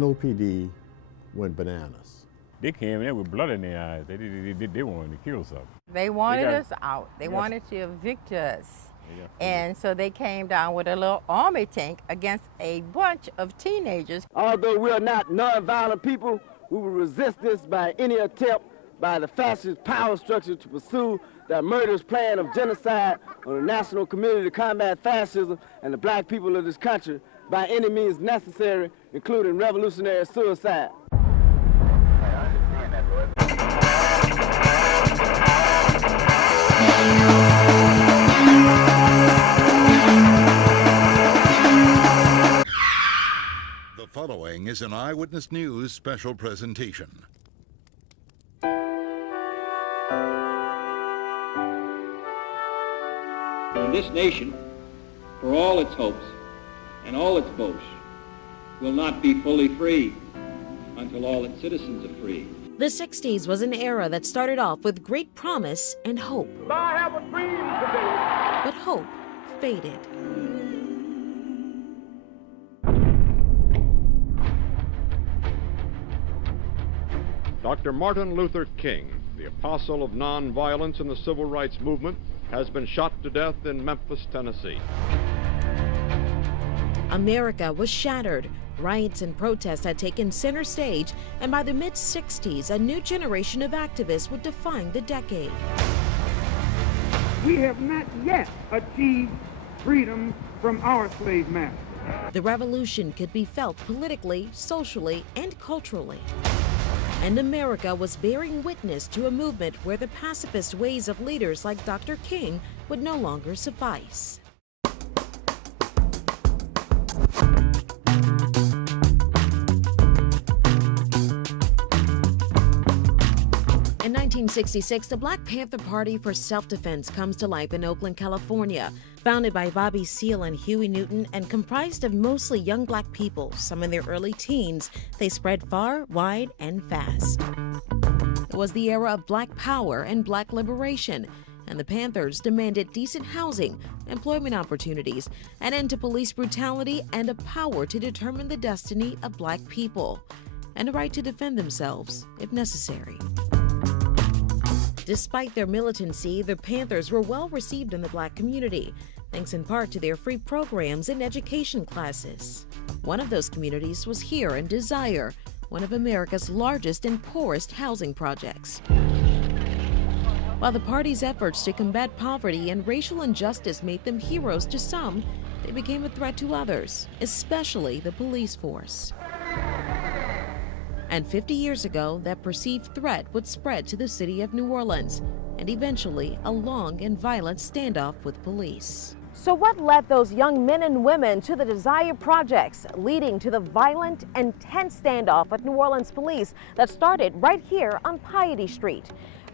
NOPD went bananas. They came in there with blood in their eyes. They wanted to kill something. They wanted us out. They wanted to evict us. And so they came down with a little army tank against a bunch of teenagers. Although we are not nonviolent people, we will resist this by any attempt by the fascist power structure to pursue their murderous plan of genocide on the national community to combat fascism and the black people of this country by any means necessary, including revolutionary suicide. The following is an Eyewitness News special presentation. And this nation, for all its hopes and all its boasts, will not be fully free until all its citizens are free. The 60s was an era that started off with great promise and hope. I have a dream today. But hope faded. Dr. Martin Luther King, the apostle of nonviolence in the civil rights movement, has been shot to death in Memphis, Tennessee. America was shattered. Riots and protests had taken center stage, and by the mid-60s, a new generation of activists would define the decade. We have not yet achieved freedom from our slave master. The revolution could be felt politically, socially, and culturally. And America was bearing witness to a movement where the pacifist ways of leaders like Dr. King would no longer suffice. In 1966, the Black Panther Party for Self-Defense comes to life in Oakland, California. Founded by Bobby Seale and Huey Newton and comprised of mostly young black people, some in their early teens, they spread far, wide, and fast. It was the era of black power and black liberation, and the Panthers demanded decent housing, employment opportunities, an end to police brutality, and a power to determine the destiny of black people, and a right to defend themselves if necessary. Despite their militancy, the Panthers were well received in the black community, thanks in part to their free programs and education classes. One of those communities was here in Desire, one of America's largest and poorest housing projects. While the party's efforts to combat poverty and racial injustice made them heroes to some, they became a threat to others, especially the police force. And 50 years ago, that perceived threat would spread to the city of New Orleans, and eventually a long and violent standoff with police. So what led those young men and women to the Desire projects, leading to the violent and tense standoff with New Orleans police that started right here on Piety Street?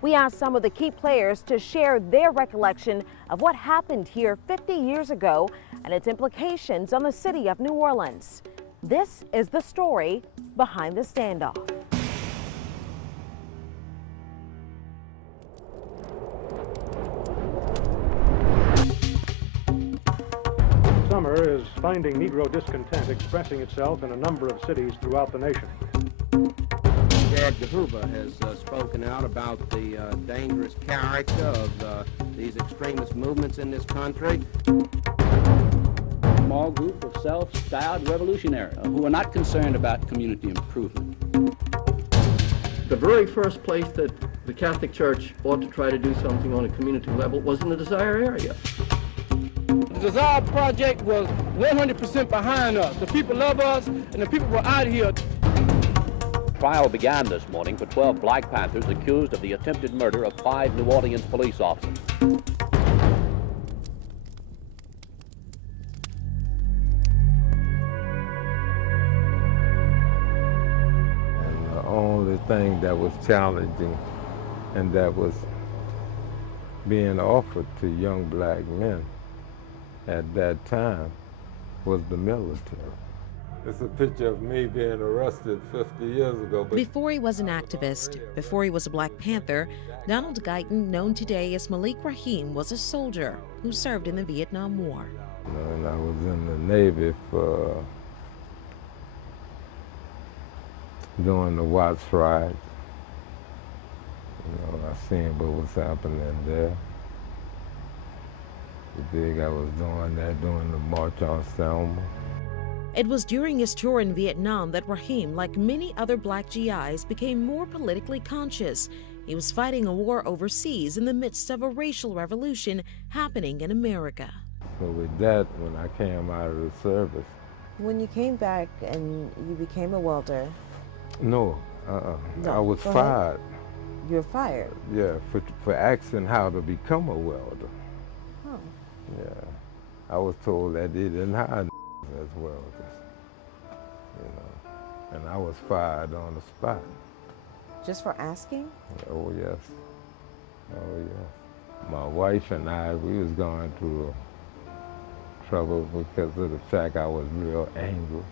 We asked some of the key players to share their recollection of what happened here 50 years ago and its implications on the city of New Orleans. This is the story behind the standoff. Summer is finding Negro discontent expressing itself in a number of cities throughout the nation. Jared DeHoover has spoken out about the dangerous character of these extremist movements in this country. Small group of self-styled revolutionaries who are not concerned about community improvement. The very first place that the Catholic Church ought to try to do something on a community level was in the Desire area. The Desire project was 100% behind us. The people love us, and the people were out here. Trial began this morning for 12 Black Panthers accused of the attempted murder of 5 New Orleans police officers. The only thing that was challenging and that was being offered to young black men at that time was the military. It's a picture of me being arrested 50 years ago. Before he was an activist, before he was a Black Panther, Donald Guyton, known today as Malik Rahim, was a soldier who served in the Vietnam War. And I was in the Navy for doing the Watts ride. You know, I seen what was happening there. The dig I was doing that during the March on Selma. It was during his tour in Vietnam that Raheem, like many other black GIs, became more politically conscious. He was fighting a war overseas in the midst of a racial revolution happening in America. So with that, when I came out of the service. When you came back and you became a welder? No, No, I was go fired. ahead. You were fired? Yeah, for asking how to become a welder. Oh. Yeah, I was told that they didn't hire as welders, you know, and I was fired on the spot. Just for asking? Oh yes, oh yes. My wife and I, we was going through trouble because of the fact I was real angry,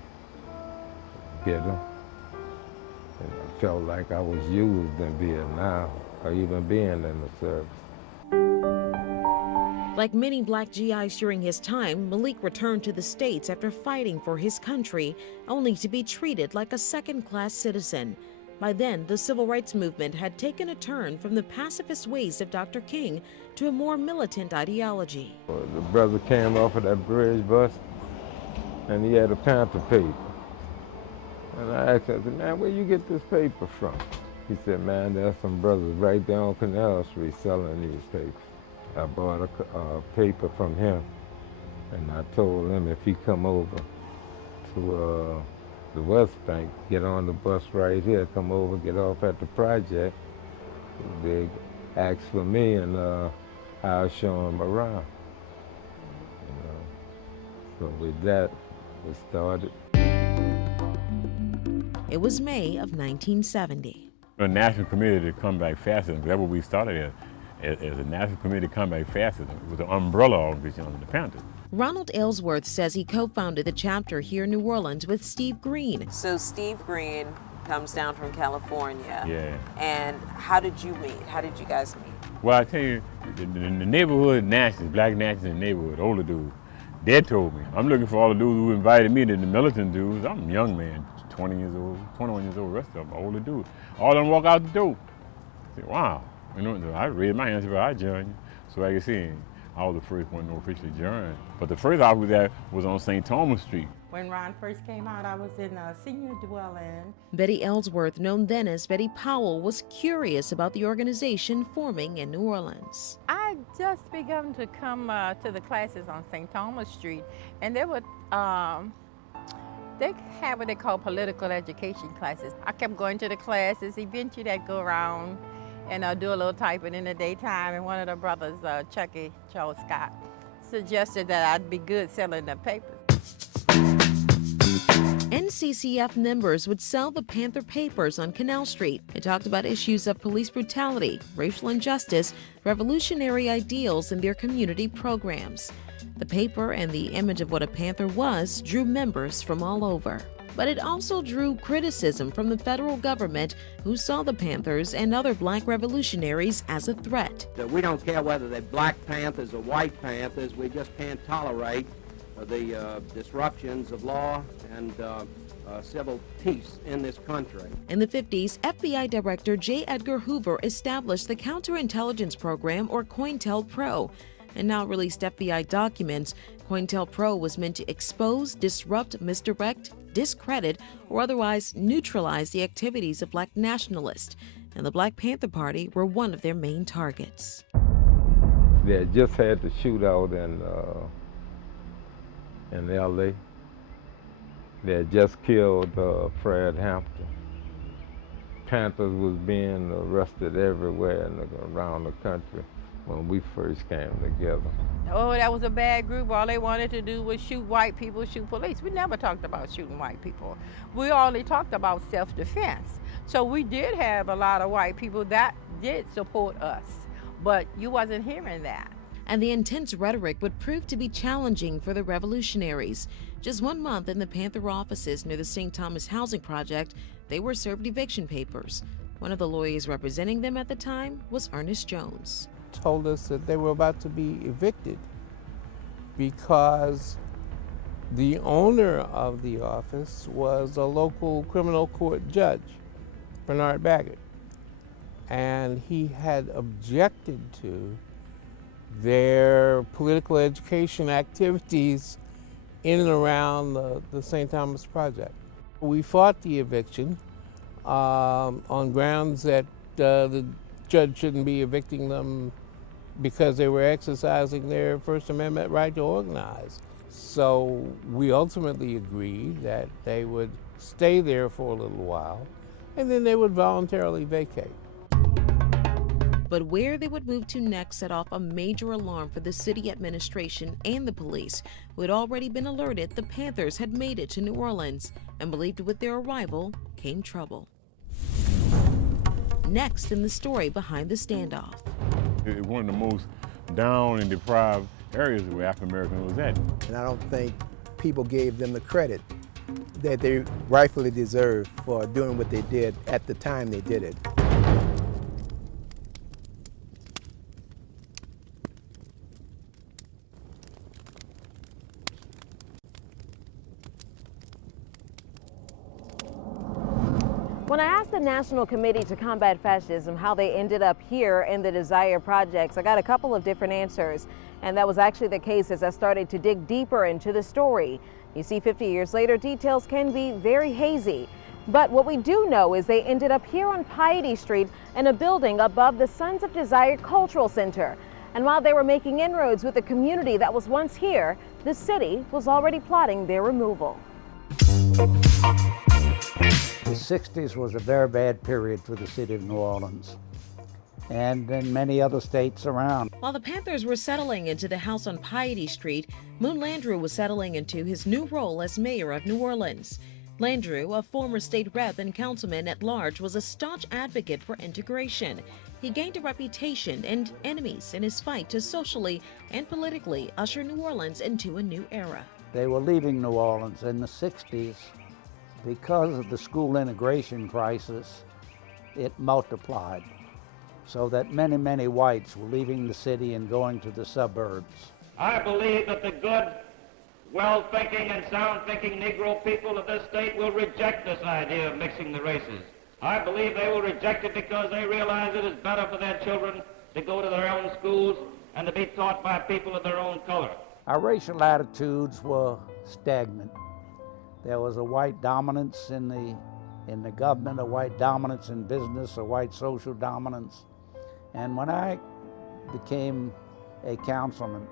bitter, and I felt like I was used in Vietnam or even being in the service. Like many black GIs during his time, Malik returned to the States after fighting for his country, only to be treated like a second-class citizen. By then, the civil rights movement had taken a turn from the pacifist ways of Dr. King to a more militant ideology. The brother came off of that bridge bus, and he had a Panther paper. And I asked him, man, where you get this paper from? He said, man, there's some brothers right there on Canal Street selling these papers. I bought a paper from him, and I told him if he come over to the West Bank, get on the bus right here, come over, get off at the project, they ask for me, and I'll show him around. You know? So with that, we started. It was May of 1970. The National Committee to Combat Fascism, that's what we started as a National Committee to Combat Fascism. It was an umbrella organization under the Panther. Ronald Ellsworth says he co-founded the chapter here in New Orleans with Steve Green. So Steve Green comes down from California. Yeah. And how did you meet? How did you guys meet? Well, I tell you, the neighborhood nationalists, black nationalists in the neighborhood, older dudes, they told me, I'm looking for all the dudes who invited me to the militant dudes. I'm a young man, 20 years old, 21 years old, the rest of them older dudes. All of them walk out the door. I said, wow. You know, I read my answer, I joined you. So like I said, I was the first one to officially join. But the first office that was on St. Thomas Street. When Ron first came out, I was in a senior dwelling. Betty Ellsworth, known then as Betty Powell, was curious about the organization forming in New Orleans. I just begun to come to the classes on St. Thomas Street, and they would they had what they call political education classes. I kept going to the classes. Eventually, I'd go around and do a little typing in the daytime, and one of the brothers, Chucky Charles Scott, suggested that I'd be good selling the papers. NCCF members would sell the Panther papers on Canal Street. It talked about issues of police brutality, racial injustice, revolutionary ideals, and their community programs. The paper and the image of what a Panther was drew members from all over. But it also drew criticism from the federal government, who saw the Panthers and other black revolutionaries as a threat. We don't care whether they're black Panthers or white Panthers. We just can't tolerate the disruptions of law and civil peace in this country. In the 50s, FBI Director J. Edgar Hoover established the Counterintelligence Program, or COINTELPRO. And now released FBI documents, COINTELPRO was meant to expose, disrupt, misdirect, discredit, or otherwise neutralize the activities of black nationalists, and the Black Panther Party were one of their main targets. They had just had the shootout in L.A. They had just killed Fred Hampton. Panthers was being arrested everywhere around the country when we first came together. Oh, that was a bad group. All they wanted to do was shoot white people, shoot police. We never talked about shooting white people. We only talked about self-defense. So we did have a lot of white people that did support us, but you wasn't hearing that. And the intense rhetoric would prove to be challenging for the revolutionaries. Just 1 month in the Panther offices near the St. Thomas Housing Project, they were served eviction papers. One of the lawyers representing them at the time was Ernest Jones. Told us that they were about to be evicted because The owner of the office was a local criminal court judge, Bernard Baggett, and he had objected to their political education activities in and around the St. Thomas Project. We fought the eviction on grounds that the judge shouldn't be evicting them because they were exercising their First Amendment right to organize. So we ultimately agreed that they would stay there for a little while and then they would voluntarily vacate. But where they would move to next set off a major alarm for the city administration and the police, who had already been alerted the Panthers had made it to New Orleans and believed with their arrival came trouble. Next in the story behind the standoff. It's one of the most down and deprived areas where African Americans was at. And I don't think people gave them the credit that they rightfully deserve for doing what they did at the time they did it. When I asked the National Committee to Combat Fascism how they ended up here in the Desire Projects, I got a couple of different answers. And that was actually the case as I started to dig deeper into the story. You see, 50 years later, details can be very hazy. But what we do know is they ended up here on Piety Street in a building above the Sons of Desire Cultural Center. And while they were making inroads with the community that was once here, the city was already plotting their removal. The 60s was a very bad period for the city of New Orleans and in many other states around. While the Panthers were settling into the house on Piety Street, Moon Landrieu was settling into his new role as mayor of New Orleans. Landrieu, a former state rep and councilman at large, was a staunch advocate for integration. He gained a reputation and enemies in his fight to socially and politically usher New Orleans into a new era. They were leaving New Orleans in the 60s. Because of the school integration crisis, it multiplied, so that many, many whites were leaving the city and going to the suburbs. I believe that the good, well-thinking and sound-thinking Negro people of this state will reject this idea of mixing the races. I believe they will reject it because they realize it is better for their children to go to their own schools and to be taught by people of their own color. Our racial attitudes were stagnant. There was a white dominance in the government, a white dominance in business, a white social dominance. And when I became a councilman,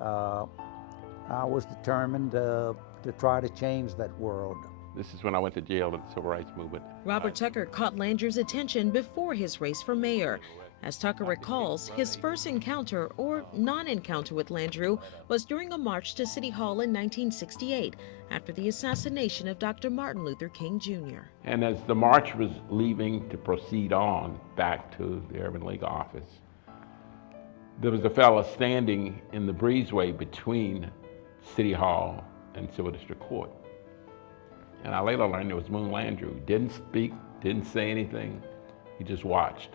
I was determined to try to change that world. This is when I went to jail in the Civil Rights Movement. Robert Tucker caught Landrieu's attention before his race for mayor. As Tucker recalls, his first encounter or non-encounter with Landrieu was during a march to City Hall in 1968 after the assassination of Dr. Martin Luther King Jr. And as the march was leaving to proceed on back to the Urban League office, there was a fellow standing in the breezeway between City Hall and Civil District Court. And I later learned it was Moon Landrieu. He didn't speak, didn't say anything, he just watched.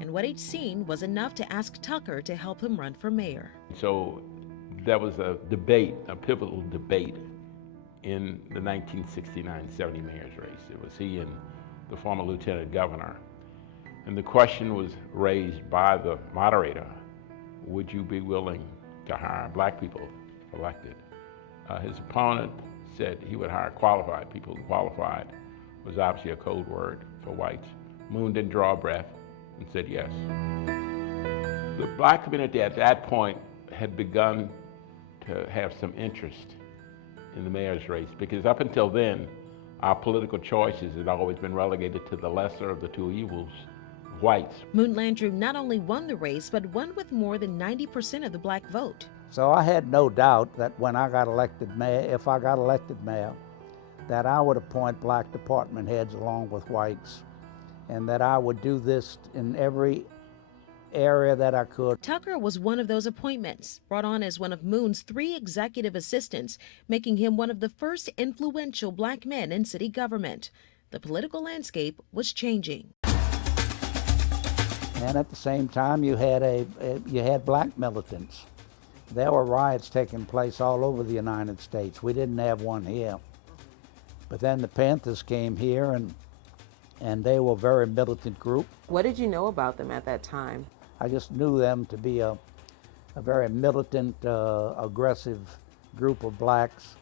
And what he'd seen was enough to ask Tucker to help him run for mayor. So there was a debate, a pivotal debate in the 1969-70 mayor's race. It was he and the former lieutenant governor. And the question was raised by the moderator, would you be willing to hire black people elected? His opponent said he would hire qualified people, and qualified was obviously a code word for whites. Moon didn't draw a breath and said yes. The black community at that point had begun to have some interest in the mayor's race, because up until then, our political choices had always been relegated to the lesser of the two evils, whites. Moon Landrieu not only won the race, but won with more than 90% of the black vote. So I had no doubt that when I got elected mayor, if I got elected mayor, that I would appoint black department heads along with whites, and that I would do this in every area that I could. Tucker was one of those appointments, brought on as one of Moon's 3 executive assistants, making him one of the first influential black men in city government. The political landscape was changing. And at the same time, you had black militants There were riots taking place all over the United States. We didn't have one here. But then the Panthers came here, and they were a very militant group. What did you know about them at that time? I just knew them to be a very militant, aggressive group of blacks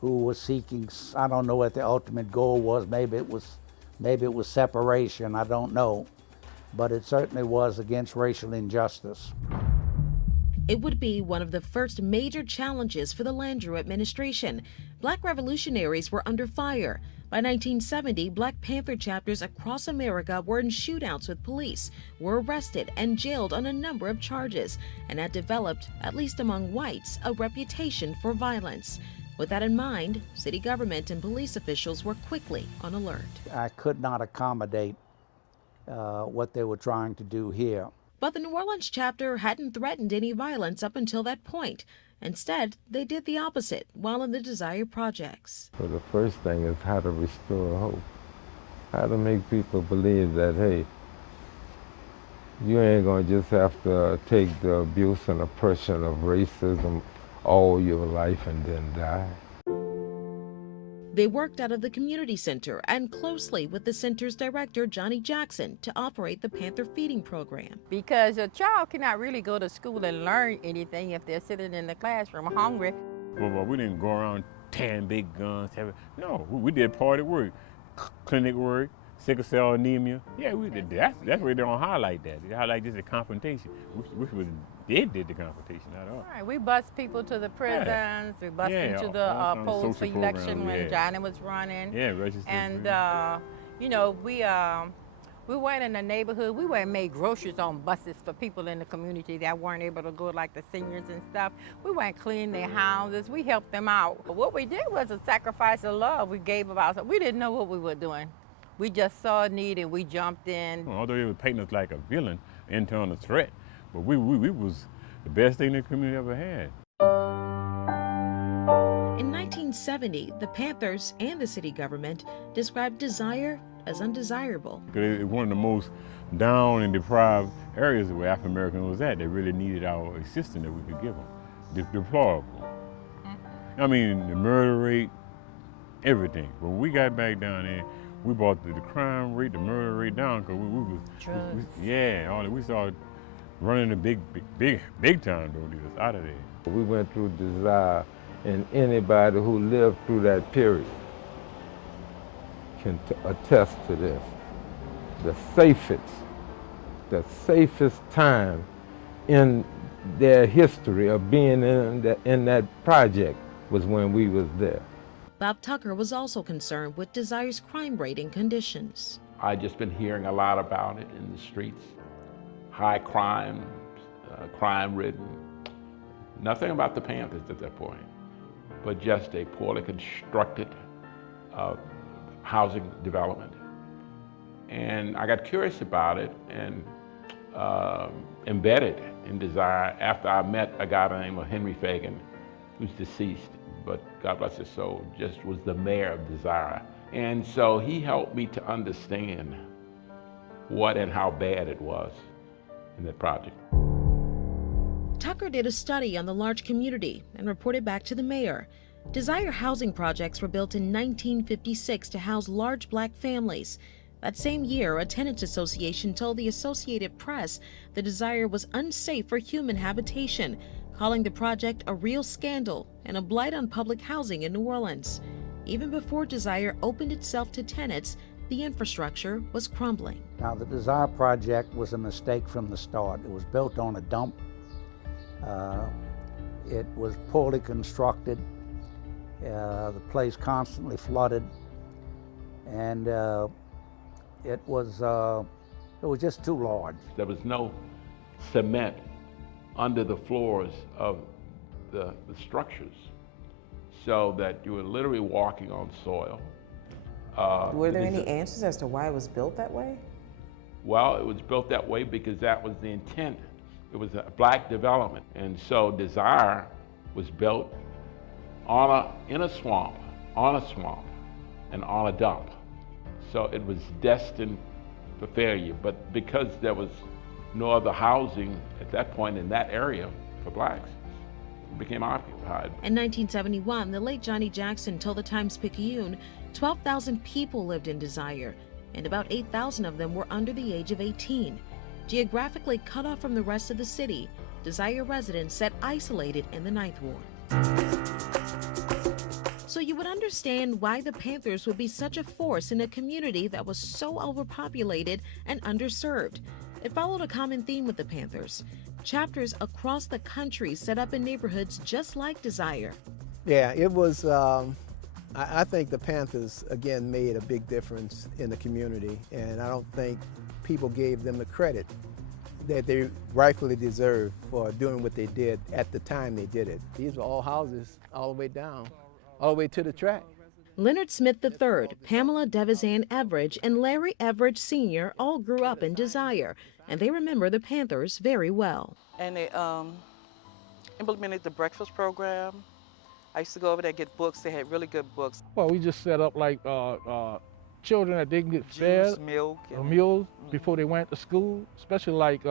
who were seeking, I don't know what the ultimate goal was. Maybe it was separation, I don't know. But it certainly was against racial injustice. It would be one of the first major challenges for the Landrieu administration. Black revolutionaries were under fire. By 1970, Black Panther chapters across America were in shootouts with police, were arrested and jailed on a number of charges, and had developed, at least among whites, a reputation for violence. With that in mind, city government and police officials were quickly on alert. I could not accommodate what they were trying to do here. But the New Orleans chapter hadn't threatened any violence up until that point. Instead, they did the opposite while in the Desire projects. So the first thing is how to restore hope, how to make people believe that, hey, you ain't gonna just have to take the abuse and oppression of racism all your life and then die. They worked out of the community center and closely with the center's director, Johnny Jackson, to operate the Panther feeding program. Because a child cannot really go to school and learn anything if they're sitting in the classroom hungry. Well, we didn't go around tearing big guns. No, we did party work, clinic work, sickle cell anemia. Yeah, we did. That's where they don't highlight that. They highlight just the confrontation, which was they did the confrontation, not us. All right, we bus people to the prisons. Yeah. We bus them to the polls for election when Johnny was running. Yeah, registered. And you know, we went in the neighborhood. We went and made groceries on buses for people in the community that weren't able to go, like the seniors and stuff. We went and cleaned their houses. We helped them out. But what we did was a sacrifice of love. We gave of ourselves. We didn't know what we were doing. We just saw a need and we jumped in. Although they were painting us like a villain, internal threat, but we was the best thing the community ever had. In 1970, the Panthers and the city government described Desire as undesirable. It was one of the most down and deprived areas where African Americans was at. They really needed our assistance that we could give them. Deplorable. I mean, the murder rate, everything. When we got back down there, we brought the crime rate, the murder rate down because we started running the big time though, out of there. We went through Desire, and anybody who lived through that period can attest to this. The safest time in their history of being in that project was when we was there. Bob Tucker was also concerned with Desire's crime rate and conditions. I've just been hearing a lot about it in the streets. High crime, crime-ridden. Nothing about the Panthers at that point, but just a poorly constructed housing development. And I got curious about it and embedded in Desire after I met a guy by the name of Henry Fagan, who's deceased, but God bless his soul, just was the mayor of Desire. And so he helped me to understand what and how bad it was in that project. Tucker did a study on the large community and reported back to the mayor. Desire housing projects were built in 1956 to house large black families. That same year, a tenants association told the Associated Press the Desire was unsafe for human habitation, calling the project a real scandal and a blight on public housing in New Orleans. Even before Desire opened itself to tenants, the infrastructure was crumbling. Now, the Desire project was a mistake from the start. It was built on a dump. It was poorly constructed. The place constantly flooded, and it was just too large. There was no cement under the floors of the structures, so that you were literally walking on soil. Were there any answers as to why it was built that way? Well, it was built that way because that was the intent. It was a black development, and so Desire was built in a swamp, and on a dump. So it was destined for failure, but because there was no other housing at that point in that area for blacks, became occupied. In 1971, the late Johnny Jackson told the Times-Picayune 12,000 people lived in Desire, and about 8,000 of them were under the age of 18. Geographically cut off from the rest of the city, Desire residents sat isolated in the Ninth Ward. So you would understand why the Panthers would be such a force in a community that was so overpopulated and underserved. It followed a common theme with the Panthers. Chapters across the country set up in neighborhoods just like Desire. Yeah, it was, I think the Panthers, again, made a big difference in the community, and I don't think people gave them the credit that they rightfully deserve for doing what they did at the time they did it. These were all houses all the way down, all the way to the track. Leonard Smith III, Pamela Devizan Everidge, and Larry Everidge Sr. all grew up in Desire, and they remember the Panthers very well. And they implemented the breakfast program. I used to go over there and get books. They had really good books. Well, we just set up like children that didn't get fed, milk, meals before they went to school, especially like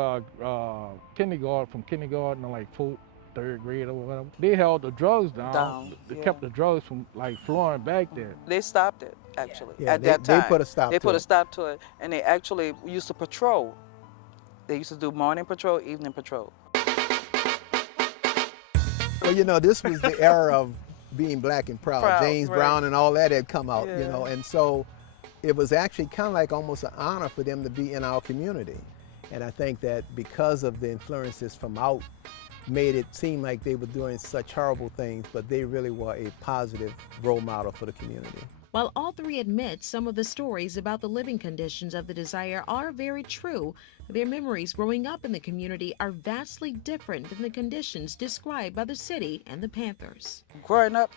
kindergarten, from kindergarten to like third grade or whatever. They held the drugs down. They kept the drugs from like flowing back there. They stopped it, actually, Yeah, at that time. They put a stop to it. They put a stop to it, and they actually used to patrol. They used to do morning patrol, evening patrol. Well, you know, this was the era of being black and proud. James right. Brown and all that had come out, Yeah. you know, and so it was actually kind of like almost an honor for them to be in our community. And I think that because of the influences from out, made it seem like they were doing such horrible things, but they really were a positive role model for the community. While all three admit some of the stories about the living conditions of the Desire are very true, their memories growing up in the community are vastly different than the conditions described by the city and the Panthers. Growing up,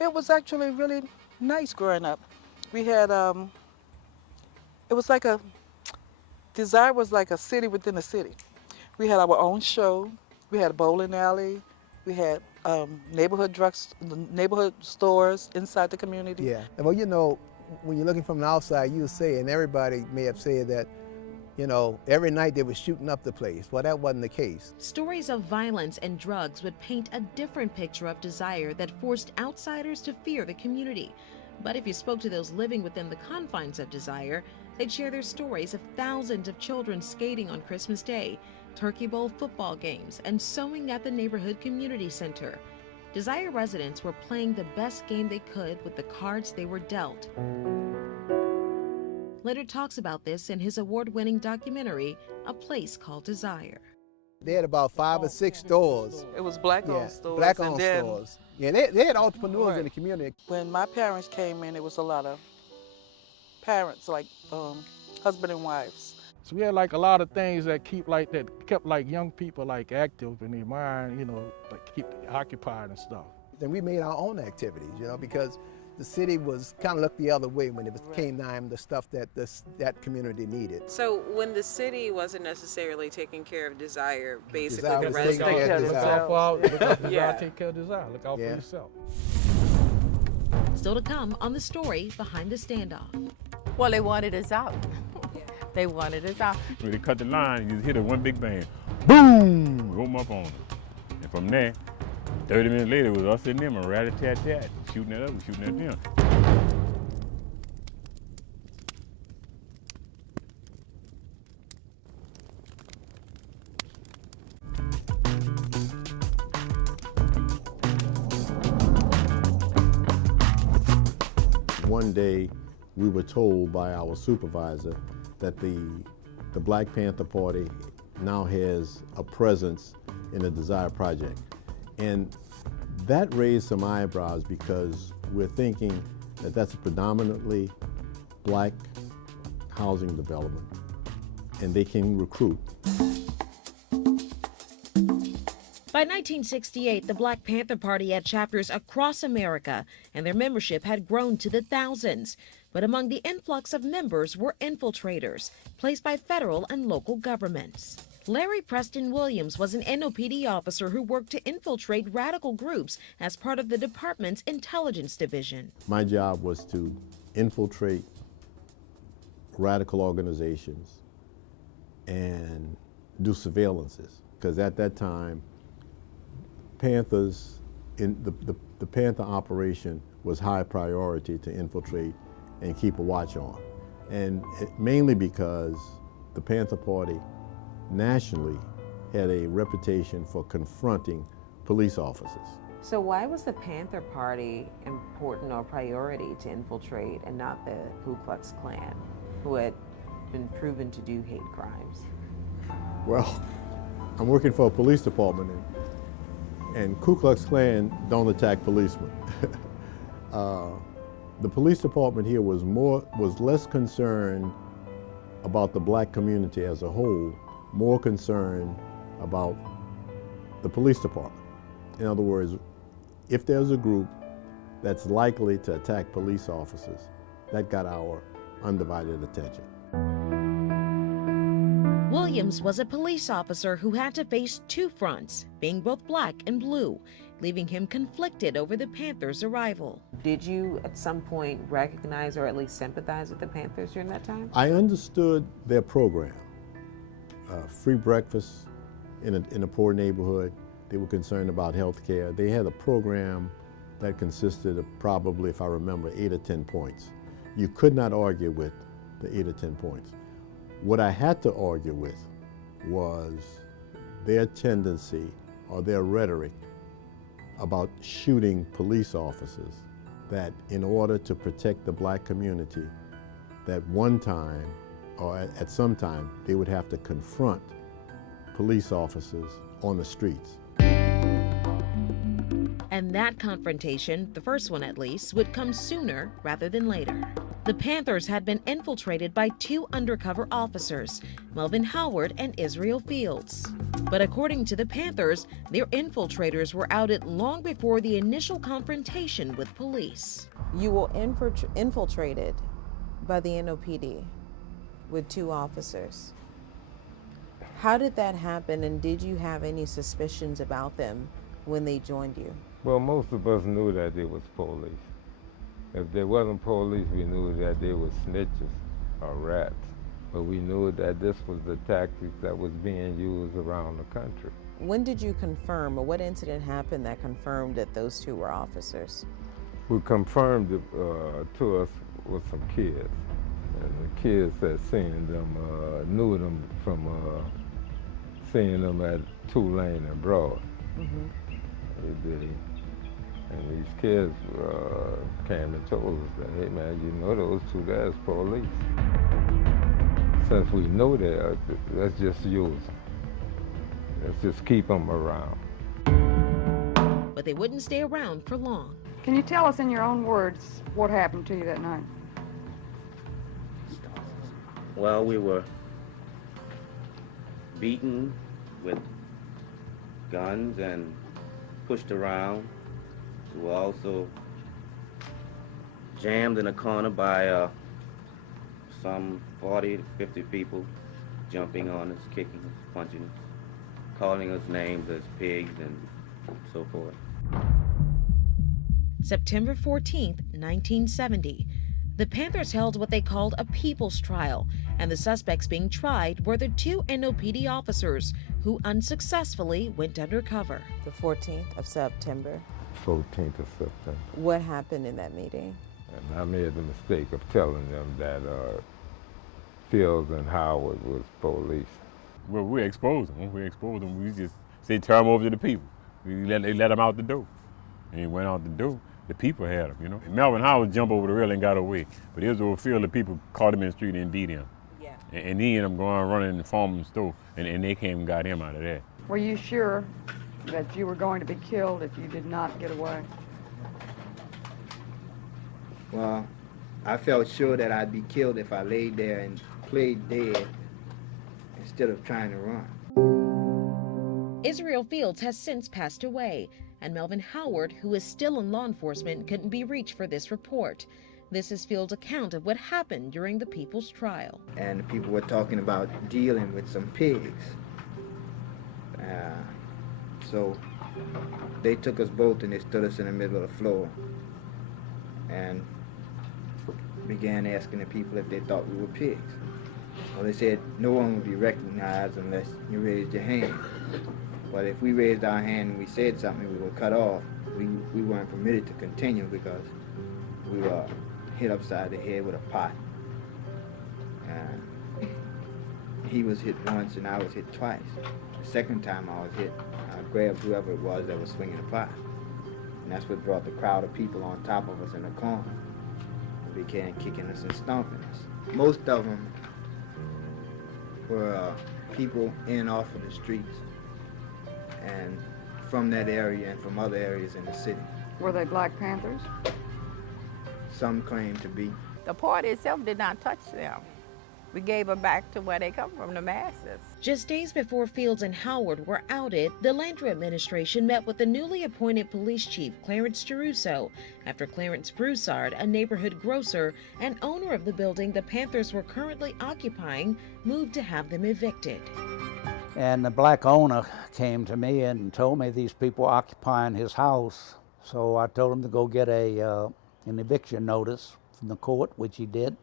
it was actually really nice growing up. We had, it was like Desire was like a city within a city. We had our own show. We had a bowling alley. We had neighborhood stores inside the community. Yeah, and well, you know, when you're looking from the outside, you say, and everybody may have said that, you know, every night they were shooting up the place. Well, that wasn't the case. Stories of violence and drugs would paint a different picture of Desire that forced outsiders to fear the community. But if you spoke to those living within the confines of Desire, they'd share their stories of thousands of children skating on Christmas Day, Turkey Bowl football games, and sewing at the neighborhood community center. Desire residents were playing the best game they could with the cards they were dealt. Leonard talks about this in his award-winning documentary, A Place Called Desire. They had about 5 or 6 stores. It was black-owned stores. Black-owned stores. Yeah, they had entrepreneurs in the community. When my parents came in, it was a lot of parents, like husband and wives. So we had like a lot of things that kept like young people like active in their mind, you know, like keep occupied and stuff. Then we made our own activities, you know, because the city was kind of looked the other way when it came time the stuff that that community needed. So when the city wasn't necessarily taking care of Desire, basically Desire the was residents. taking care of Look out for Yeah. take care of Desire. Look out for yourself. Still to come on the story behind the standoff. Well, they wanted us out. They wanted us out. When they cut the line, you just hit a one big bang. Boom! Roll them up on them. And from there, 30 minutes later, it was us and them, a rat-a-tat-tat, shooting at us, shooting at them. One day, we were told by our supervisor that the Black Panther Party now has a presence in the Desire Project. And that raised some eyebrows because we're thinking that that's a predominantly black housing development and they can recruit. By 1968, the Black Panther Party had chapters across America, and their membership had grown to the thousands. But among the influx of members were infiltrators, placed by federal and local governments. Larry Preston Williams was an NOPD officer who worked to infiltrate radical groups as part of the department's intelligence division. My job was to infiltrate radical organizations and do surveillances, because at that time, Panthers, the Panther operation was high priority to infiltrate and keep a watch on. And mainly because the Panther Party nationally had a reputation for confronting police officers. So why was the Panther Party important or priority to infiltrate and not the Ku Klux Klan, who had been proven to do hate crimes? Well, I'm working for a police department, and Ku Klux Klan don't attack policemen. The police department here was less concerned about the black community as a whole, more concerned about the police department. In other words, if there's a group that's likely to attack police officers, that got our undivided attention. Williams was a police officer who had to face two fronts, being both black and blue, leaving him conflicted over the Panthers' arrival. Did you at some point recognize or at least sympathize with the Panthers during that time? I understood their program. Free breakfast in a poor neighborhood. They were concerned about health care. They had a program that consisted of probably, if I remember, 8 or 10 points. You could not argue with the 8 or 10 points. What I had to argue with was their tendency or their rhetoric about shooting police officers, that in order to protect the black community, that one time or at some time they would have to confront police officers on the streets. And that confrontation, the first one at least, would come sooner rather than later. The Panthers had been infiltrated by two undercover officers, Melvin Howard and Israel Fields. But according to the Panthers, their infiltrators were outed long before the initial confrontation with police. You were infiltrated by the NOPD with two officers. How did that happen, and did you have any suspicions about them when they joined you? Well, most of us knew that they was police. If there wasn't police, we knew that they were snitches or rats. But we knew that this was the tactic that was being used around the country. When did you confirm, or what incident happened that confirmed that those two were officers? Who confirmed it to us was some kids. And the kids had seen them, knew them from seeing them at Tulane and Broad. And these kids came and told us that, hey man, you know those two guys police. Since we know that, let's just use them. Let's just keep them around. But they wouldn't stay around for long. Can you tell us in your own words what happened to you that night? Well, we were beaten with guns and pushed around. We were also jammed in a corner by some 40 to 50 people jumping on us, kicking us, punching us, calling us names as pigs and so forth. September 14th, 1970. The Panthers held what they called a people's trial, and the suspects being tried were the two NOPD officers who unsuccessfully went undercover. The 14th of September? 14th of September. What happened in that meeting? And I made the mistake of telling them that Fields and Howard was police. Well, we exposed them. We exposed them. We just say turn them over to the people. They let them out the door. And he went out the door. The people had him, you know. And Melvin Howard jumped over the rail and got away. But Israel Field, the people caught him in the street and beat him. Yeah. And he ended up going running in the farmer's store, and they came and got him out of there. Were you sure that you were going to be killed if you did not get away? Well, I felt sure that I'd be killed if I laid there and played dead instead of trying to run. Israel Fields has since passed away, and Melvin Howard, who is still in law enforcement, couldn't be reached for this report. This is Fields' account of what happened during the people's trial. And the people were talking about dealing with some pigs. So they took us both and they stood us in the middle of the floor and began asking the people if they thought we were pigs. Well, they said no one would be recognized unless you raised your hand. But if we raised our hand and we said something, we were cut off. We weren't permitted to continue because we were hit upside the head with a pot. And he was hit once and I was hit twice. The second time I was hit, I grabbed whoever it was that was swinging the pot. And that's what brought the crowd of people on top of us in the corner. They began kicking us and stomping us. Most of them were people in off of the streets and from that area and from other areas in the city. Were they Black Panthers? Some claim to be. The party itself did not touch them. We gave them back to where they come from, the masses. Just days before Fields and Howard were outed, the Landry administration met with the newly appointed police chief, Clarence Geruso, after Clarence Broussard, a neighborhood grocer and owner of the building the Panthers were currently occupying, moved to have them evicted. And the black owner came to me and told me these people were occupying his house. So I told him to go get an eviction notice from the court, which he did.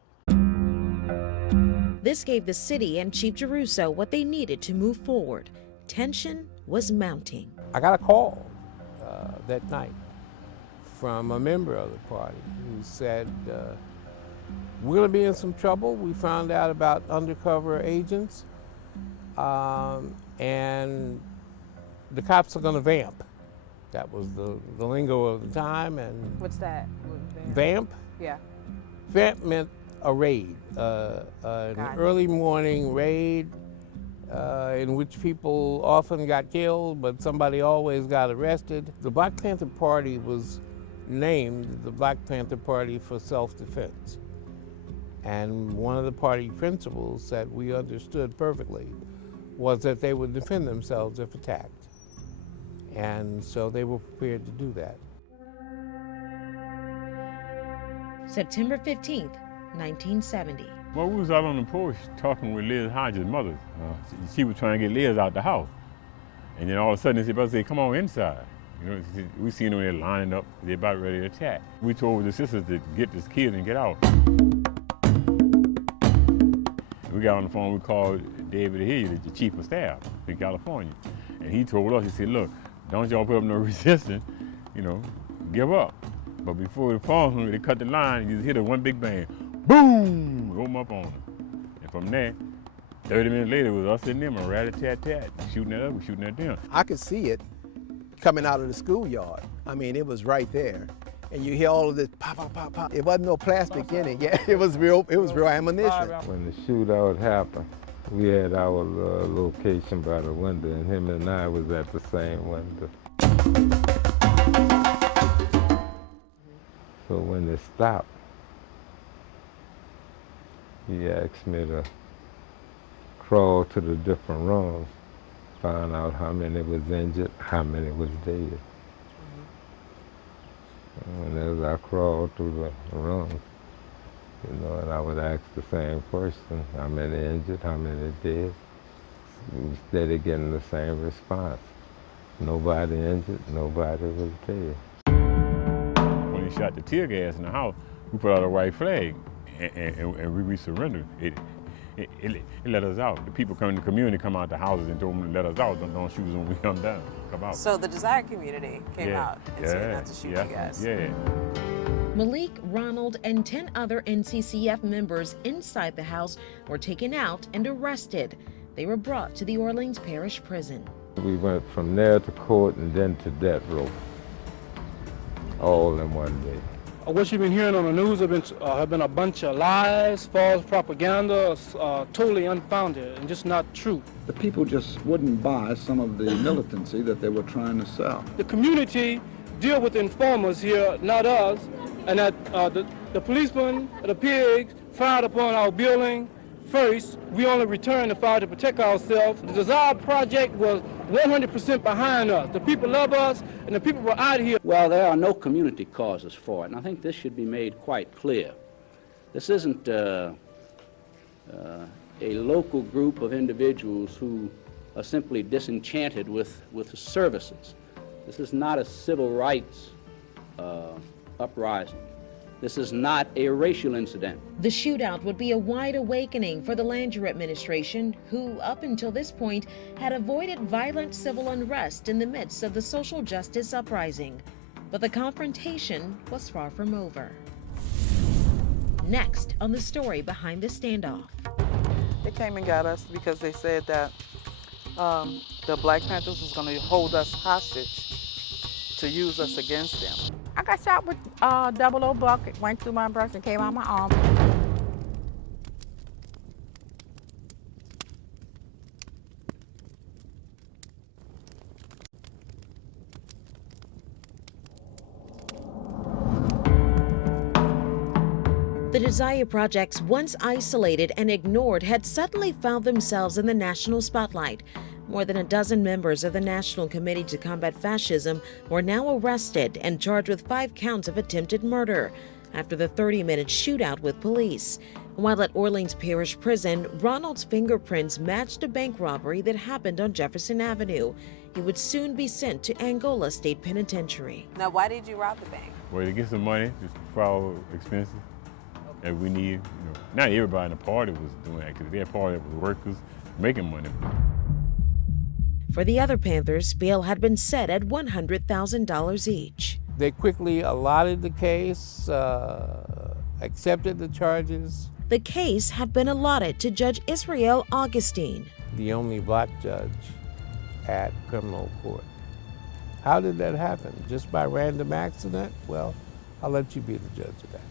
This gave the city and Chief Geruso what they needed to move forward. Tension was mounting. I got a call that night from a member of the party who said, we're going to be in some trouble. We found out about undercover agents, and the cops are going to vamp. That was the lingo of the time. And What's that? Vamp? Yeah. Vamp meant a raid, an early morning raid in which people often got killed, but somebody always got arrested. The Black Panther Party was named the Black Panther Party for Self-Defense. And one of the party principles that we understood perfectly was that they would defend themselves if attacked. And so they were prepared to do that. September 15th, 1970. Well, we was out on the porch talking with Liz Hodges' mother. She was trying to get Liz out the house. And then all of a sudden, they said, come on inside. You know, we seen them there lining up, they're about ready to attack. We told the sisters to get this kid and get out. We got on the phone, we called David Hilliard, the chief of staff in California. And he told us, he said, look, don't y'all put up no resistance, you know, give up. But before the phone, they cut the line, you just hit a one big bang. Boom! Roll them up on them. And from there, 30 minutes later, it was us and them, a rat-a-tat-tat, shooting at us, we shooting at them. I could see it coming out of the schoolyard. I mean, it was right there. And you hear all of this pop, pop, pop, pop. It wasn't no plastic in it. Yeah, it was real ammunition. When the shootout happened, we had our location by the window, and him and I was at the same window. So when they stopped, he asked me to crawl to the different rooms, find out how many was injured, how many was dead. And as I crawled through the rooms, you know, and I would ask the same question, how many injured, how many dead? Instead of getting the same response. Nobody injured, nobody was dead. When they shot the tear gas in the house, we put out a white flag and we surrendered. It let us out. The people come in the community, come out the houses and told them to let us out. Don't shoot us when we come down. Come out. So the Desire community came out and said not to shoot you guys. Yeah. Malik, Ronald, and 10 other NCCF members inside the house were taken out and arrested. They were brought to the Orleans Parish Prison. We went from there to court and then to death row, all in one day. What you've been hearing on the news have been a bunch of lies, false propaganda, totally unfounded and just not true. The people just wouldn't buy some of the militancy that they were trying to sell. The community deal with informers here, not us, and that the policemen, the pigs, fired upon our building. First, we only returned the fire to protect ourselves. The Desire Project was 100% behind us. The people love us, and the people were out here. Well, there are no community causes for it, and I think this should be made quite clear. This isn't a local group of individuals who are simply disenchanted with the services. This is not a civil rights uprising. This is not a racial incident. The shootout would be a wide awakening for the Langer administration, who, up until this point, had avoided violent civil unrest in the midst of the social justice uprising. But the confrontation was far from over. Next on the story behind the standoff. They came and got us because they said that the Black Panthers was going to hold us hostage to use us against them. I got shot with a 00 bucket, went through my breast and came out my arm. The Desire Projects, once isolated and ignored, had suddenly found themselves in the national spotlight. More than a dozen members of the National Committee to Combat Fascism were now arrested and charged with 5 counts of attempted murder after the 30-minute shootout with police. While at Orleans Parish Prison, Ronald's fingerprints matched a bank robbery that happened on Jefferson Avenue. He would soon be sent to Angola State Penitentiary. Now, why did you rob the bank? Well, to get some money, just for our expenses that we need. Not everybody in the party was doing that, because their party was workers making money. For the other Panthers, bail had been set at $100,000 each. They quickly allotted the case, accepted the charges. The case had been allotted to Judge Israel Augustine, the only black judge at criminal court. How did that happen? Just by random accident? Well, I'll let you be the judge of that.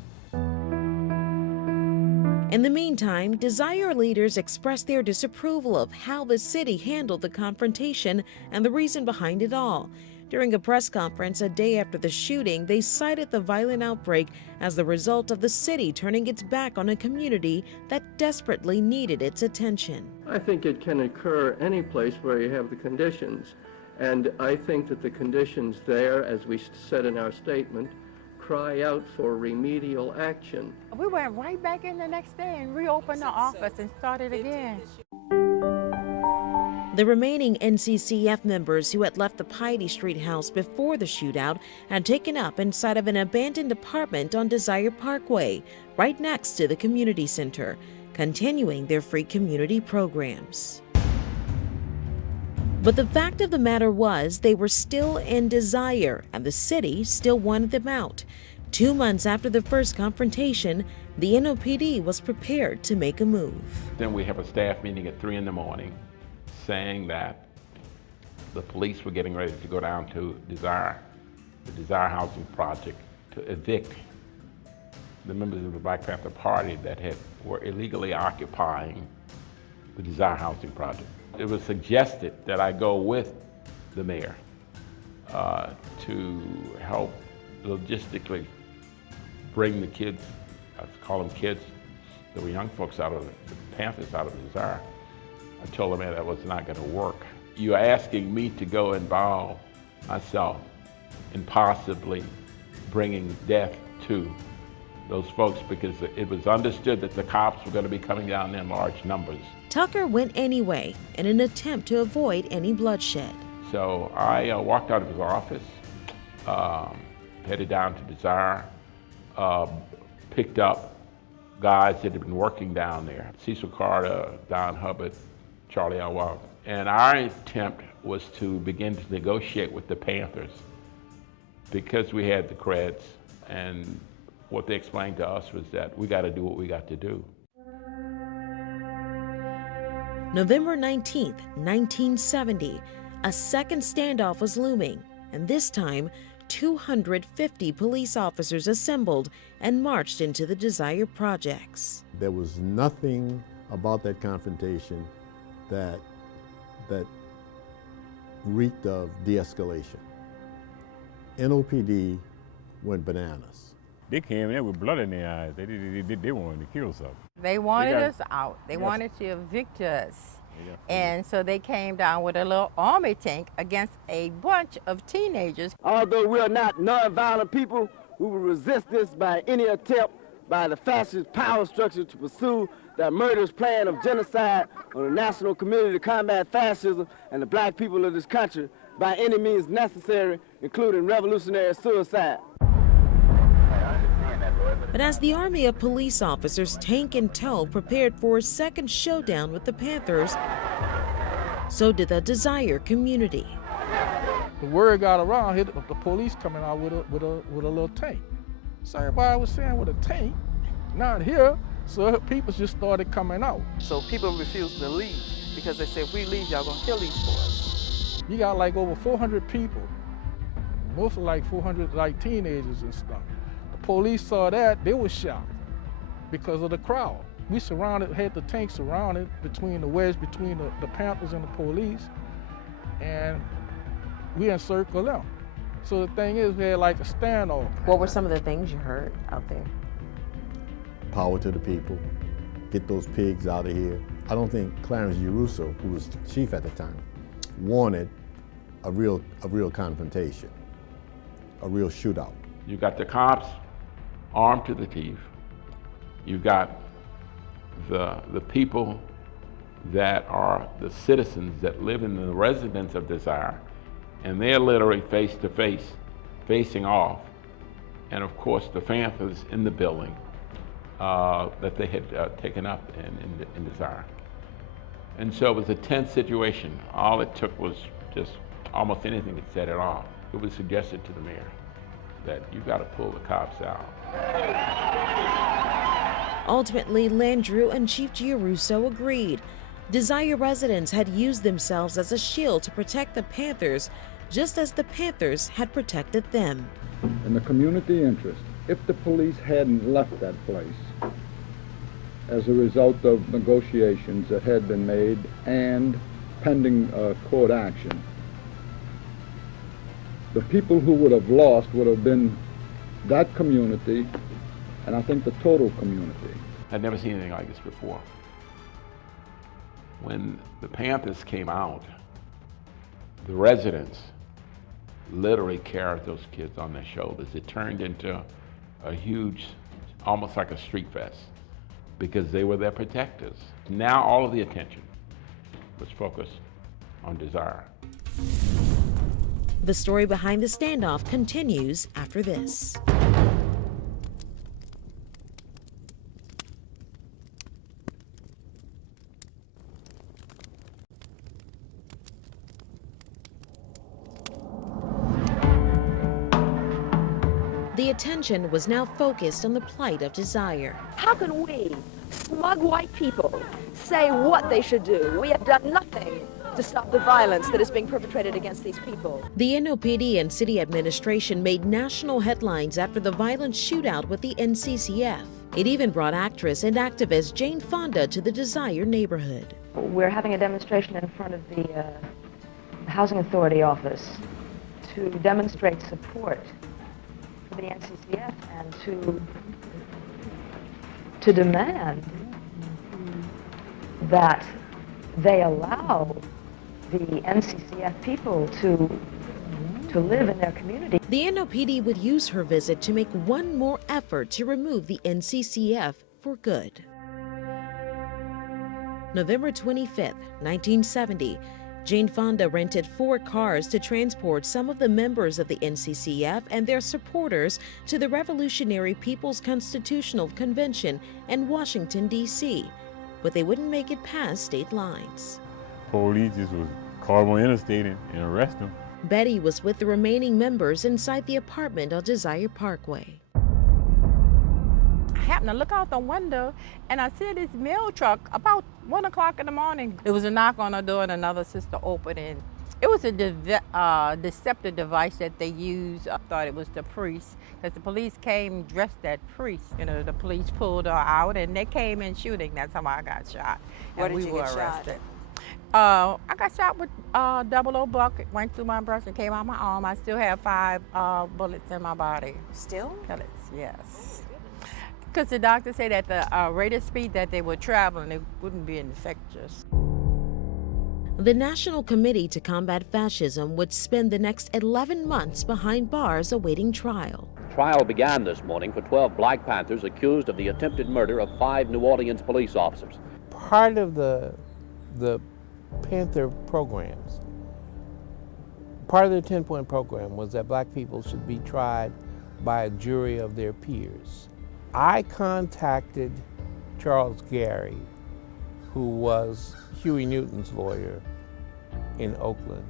In the meantime, Desire leaders expressed their disapproval of how the city handled the confrontation and the reason behind it all. During a press conference a day after the shooting, they cited the violent outbreak as the result of the city turning its back on a community that desperately needed its attention. I think it can occur any place where you have the conditions, and I think that the conditions there, as we said in our statement, cry out for remedial action. We went right back in the next day and reopened the office and started again. The remaining NCCF members who had left the Piety Street house before the shootout had taken up inside of an abandoned apartment on Desire Parkway, right next to the community center, continuing their free community programs. But the fact of the matter was they were still in Desire, and the city still wanted them out. 2 months after the first confrontation, the NOPD was prepared to make a move. Then we have a staff meeting at 3 in the morning saying that the police were getting ready to go down to Desire, the Desire Housing Project, to evict the members of the Black Panther Party that were illegally occupying the Desire Housing Project. It was suggested that I go with the mayor to help logistically bring the kids, I call them kids, there were young folks out of the Panthers out of Desire. I told them that was not going to work. You're asking me to go involve myself in possibly bringing death to those folks, because it was understood that the cops were going to be coming down in large numbers. Tucker went anyway in an attempt to avoid any bloodshed. So I walked out of his office, headed down to Desire, picked up guys that had been working down there, Cecil Carter, Don Hubbard, Charlie Elwell. And our attempt was to begin to negotiate with the Panthers because we had the creds, and what they explained to us was that we got to do what we got to do. November 19th, 1970, a second standoff was looming, and this time 250 police officers assembled and marched into the Desire Projects. There was nothing about that confrontation that reeked of de-escalation. NOPD went bananas. They came in there with blood in their eyes. They wanted to kill something. They wanted us out. They wanted to evict us. And so they came down with a little army tank against a bunch of teenagers. Although we are not nonviolent people, we will resist this by any attempt by the fascist power structure to pursue that murderous plan of genocide on the national community to combat fascism and the black people of this country by any means necessary, including revolutionary suicide. I understand that, Lord, but But as the army of police officers, tank and tow, prepared for a second showdown with the Panthers, so did the Desire community. The word got around, the police coming out with a little tank. So everybody was saying, with a tank, not here. So people just started coming out. So people refused to leave because they said, if we leave, y'all gonna kill these boys. You got like over 400 people, mostly like 400 like teenagers and stuff. The police saw that, they were shocked because of the crowd. We had the tank surrounded between the wedge between the Panthers and the police, and we encircled them. So the thing is, we had like a standoff. What were some of the things you heard out there? Power to the people, get those pigs out of here. I don't think Clarence Uruso, who was chief at the time, wanted a real confrontation, a real shootout. You got the cops armed to the teeth. You got the people that are the citizens that live in the residence of Desire, and they're literally face to face, facing off. And of course, the Panthers in the building that they had taken up in Desire. And so it was a tense situation. All it took was just almost anything to set it off. It was suggested to the mayor that you got to pull the cops out. Ultimately, Landrieu and Chief Giarrusso agreed. Desire residents had used themselves as a shield to protect the Panthers, just as the Panthers had protected them. In the community interest, if the police hadn't left that place as a result of negotiations that had been made and pending court action, the people who would have lost would have been that community, and I think the total community. I'd never seen anything like this before. When the Panthers came out, the residents literally carried those kids on their shoulders. It turned into a huge, almost like a street fest, because they were their protectors. Now all of the attention was focused on Desire. The story behind the standoff continues after this. The attention was now focused on the plight of Desire. How can we, smug white people, say what they should do? We have done nothing to stop the violence that is being perpetrated against these people. The NOPD and city administration made national headlines after the violent shootout with the NCCF. It even brought actress and activist Jane Fonda to the Desire neighborhood. We're having a demonstration in front of the Housing Authority office to demonstrate support for the NCCF and to demand that they allow the NCCF people to live in their community. The NOPD would use her visit to make one more effort to remove the NCCF for good. November 25th, 1970, Jane Fonda rented 4 cars to transport some of the members of the NCCF and their supporters to the Revolutionary People's Constitutional Convention in Washington, D.C., but they wouldn't make it past state lines. Police just was call them on interstate and arrest them. Betty was with the remaining members inside the apartment on Desire Parkway. I happened to look out the window and I see this mail truck about 1 o'clock in the morning. There was a knock on the door and another sister opened it. It was a deceptive device that they used. I thought it was the priest, because the police came dressed as priests. You know, the police pulled her out and they came in shooting. That's how I got shot. Where and did we you were get arrested. I got shot with .00 bucket, went through my breast and came out my arm. I still have 5 bullets in my body. Still? Pellets, yes. Because the doctor said at the rate of speed that they were traveling, it wouldn't be infectious. The National Committee to Combat Fascism would spend the next 11 months behind bars awaiting trial. Trial began this morning for 12 Black Panthers accused of the attempted murder of 5 New Orleans police officers. Part of the Panther programs, part of the 10-point program was that black people should be tried by a jury of their peers. I contacted Charles Gary, who was Huey Newton's lawyer in Oakland,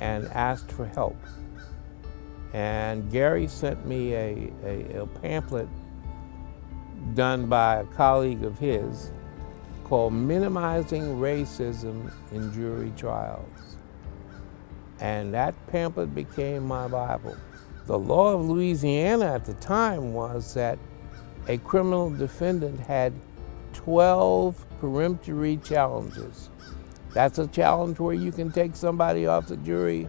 and asked for help. And Gary sent me a pamphlet done by a colleague of his called Minimizing Racism in Jury Trials. And that pamphlet became my Bible. The law of Louisiana at the time was that a criminal defendant had 12 peremptory challenges. That's a challenge where you can take somebody off the jury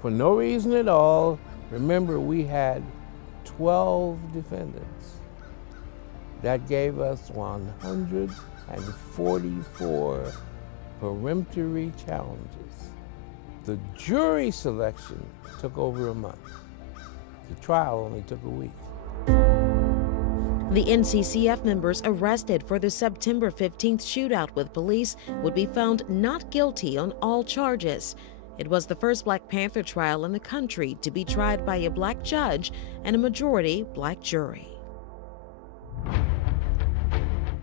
for no reason at all. Remember, we had 12 defendants. That gave us 144 peremptory challenges. The jury selection took over a month. The trial only took a week. The NCCF members arrested for the September 15th shootout with police would be found not guilty on all charges. It was the first Black Panther trial in the country to be tried by a Black judge and a majority Black jury.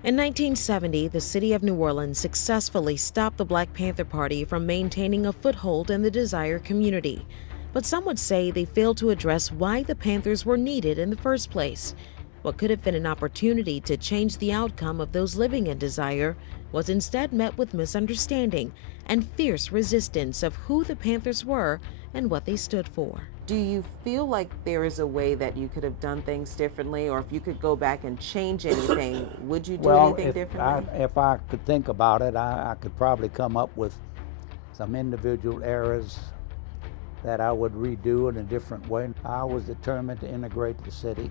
In 1970, the city of New Orleans successfully stopped the Black Panther Party from maintaining a foothold in the Desire community. But some would say they failed to address why the Panthers were needed in the first place. What could have been an opportunity to change the outcome of those living in Desire was instead met with misunderstanding and fierce resistance of who the Panthers were and what they stood for. Do you feel like there is a way that you could have done things differently, or if you could go back and change anything, would you do anything differently? If I could think about it, I could probably come up with some individual errors that I would redo in a different way. I was determined to integrate the city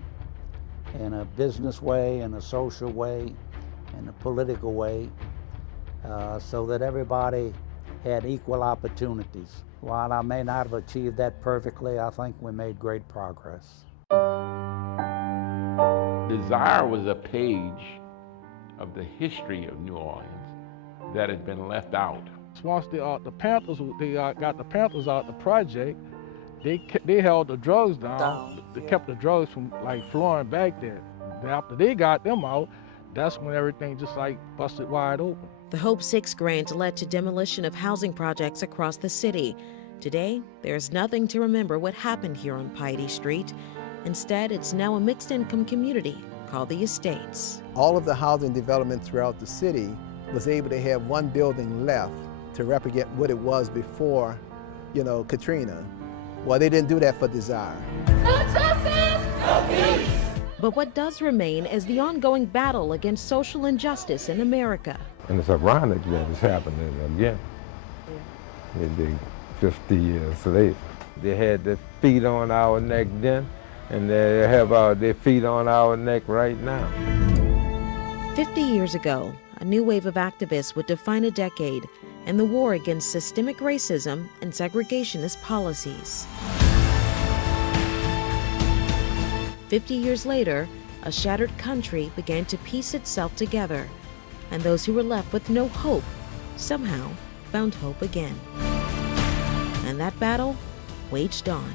in a business way, in a social way, in a political way, so that everybody had equal opportunities. While I may not have achieved that perfectly, I think we made great progress. Desire was a page of the history of New Orleans that had been left out. Once the Panthers, got the Panthers out the project, they held the drugs down. They kept the drugs from like flowing back there. Then after they got them out, that's when everything just like busted wide open. The Hope 6 grant led to demolition of housing projects across the city. Today, there's nothing to remember what happened here on Piety Street. Instead, it's now a mixed-income community called the Estates. All of the housing development throughout the city was able to have one building left to replicate what it was before, Katrina. Well, they didn't do that for Desire. No justice, no peace. But what does remain is the ongoing battle against social injustice in America. And it's ironic that it's happening again. They 50 years later. They had their feet on our neck then, and they have their feet on our neck right now. 50 years ago, a new wave of activists would define a decade in the war against systemic racism and segregationist policies. 50 years later, a shattered country began to piece itself together, and those who were left with no hope somehow found hope again. And that battle waged on.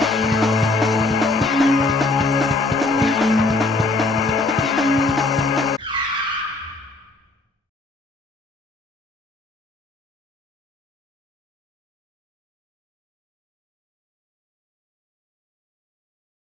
Thank you.